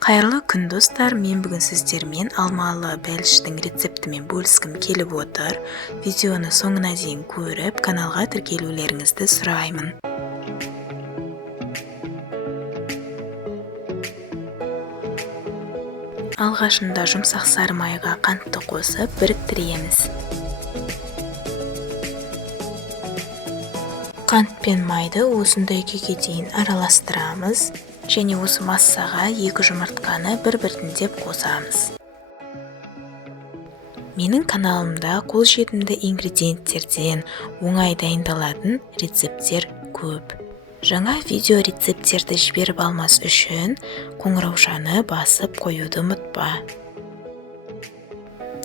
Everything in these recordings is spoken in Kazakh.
Қайырлы күн достар, мен бүгін сіздермен алмалы бәліштің рецептімен бөліскім келіп отыр. Видеоны соңына дейін көріп, каналға тіркелулеріңізді сұраймын. Алғашында жұмсақ сары майға қантты қосып біріктіреміз. Қант пен майды осындай күйге дейін араластырамыз. Және осы массаға 2 жұмыртқаны бір-біртіндеп қосамыз. Менің каналымда қолжетімді ингредиенттерден оңай дайындалатын рецепттер көп. Жаңа видео рецепттерді жіберіп алмас үшін қоңыраушаны басып қоюды ұмытпа.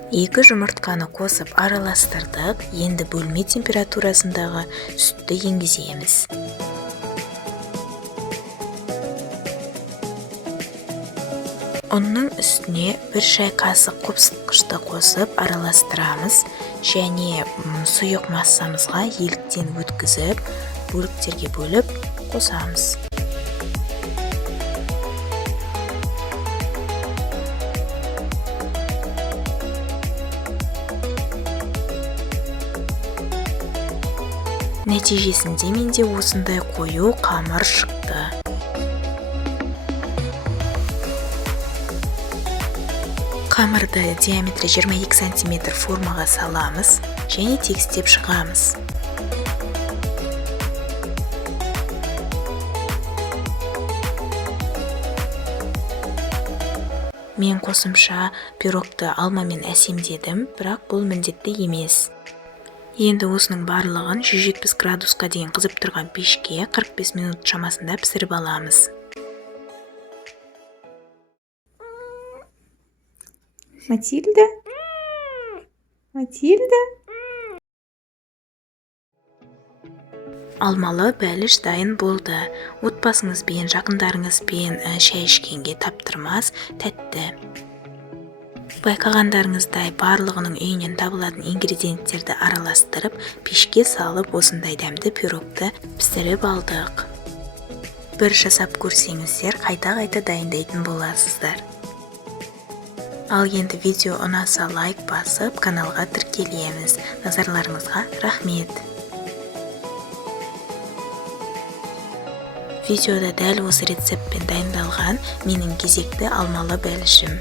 2 жұмыртқаны қосып араластырдық. Енді бөлме температурасындағы сүтті енгіземіз. Ұнның үстіне 1 шай қасық қопсытқышты қосып араластырамыз және сұйық массамызға еліктен өткізіп, бөліктерге бөліп қосамыз. Нәтижесінде менде осындай қою қамыр шықты. Қамырды диаметрі 22 см формаға саламыз және тегістеп шығамыз. Мен қосымша пирогты алмамен әсемдедім, бірақ бұл міндетті емес. Енді осының барлығын 170 градусқа дейін қызып тұрған пешке 45 минут шамасында пісіріп аламыз. Матильда? Матильда? Алмалы бәліш дайын болды. Отбасыңызбен, жақындарыңызбен шай ішкенге таптырмас, тәтті. Байқағандарыңыздай барлығының үйінен табылатын ингредиенттерді араластырып, пешке салып, осындай дәмді пирогты пісіріп алдық. Бір жасап көрсеңіздер, қайта-қайта дайындайтын боласыздар. Ал енді видео ұнаса лайк басып, каналға тіркелеміз. Назарларыңызға рахмет. Видеода дәл осы рецептпен дайындалған менің кезекті алмалы бәлішім.